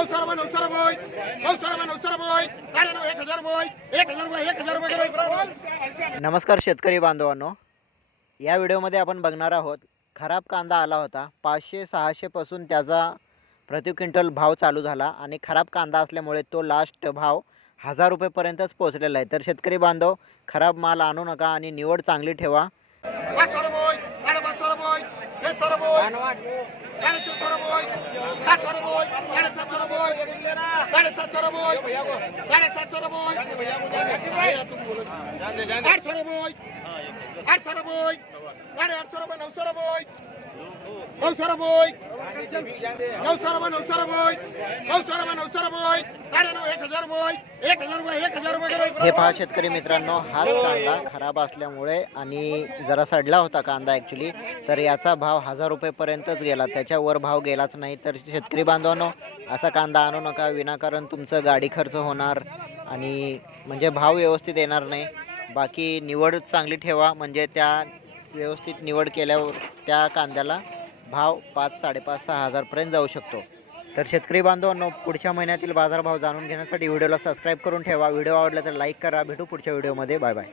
एक हजार एक हजार एक हजार रुपये नमस्कार शेतकरी बांधवांनो. या व्हिडिओमध्ये आपण बघणार आहोत खराब कांदा आला होता. पाचशे सहाशेपासून त्याचा प्रति क्विंटल भाव चालू झाला आणि खराब कांदा असल्यामुळे तो लास्ट भाव हजार रुपयेपर्यंतच पोहोचलेला आहे. तर शेतकरी बांधव खराब माल आणू नका आणि निवड चांगली ठेवा पाचशे रुपये साडे पाचशे रुपये एकशे रुपये साडेशेशे रुपये सातशे रुपये साडेसातशे रुपये साडेसातशे रुपये साडेसातशे रुपये आठशे रुपये आठशे रुपये साडे आठशे रुपये नऊशे रुपये नऊशे रुपये नऊशे रुपये नऊशे रुपये नऊशे रुपये नऊशे रुपये साडे नऊ एक हजार रुपये एक हजार रुपये एक हजार रुपये हे पहा शेतकरी मित्रांनो हाच कांदा खराब असल्यामुळे आणि जरा सडला होता कांदा ॲक्च्युली तर याचा भाव हजार रुपयेपर्यंतच गेला. त्याच्यावर भाव गेलाच नाही. तर शेतकरी बांधवांनो असा कांदा आणू नका विनाकारण तुमचं गाडी खर्च होणार आणि म्हणजे भाव व्यवस्थित येणार नाही. बाकी निवड चांगली ठेवा म्हणजे त्या व्यवस्थित निवड केल्यावर त्या कांद्याला भाव पाच साडेपाच सहा हजारपर्यंत जाऊ शकतो. तर शेतकरी बांधवांनो पुढच्या महिन्यातील बाजारभाव जाणून घेण्यासाठी व्हिडिओला सबस्क्राईब करून ठेवा. व्हिडिओ आवडला तर लाईक करा. भेटू पुढच्या व्हिडिओमध्ये. Bye bye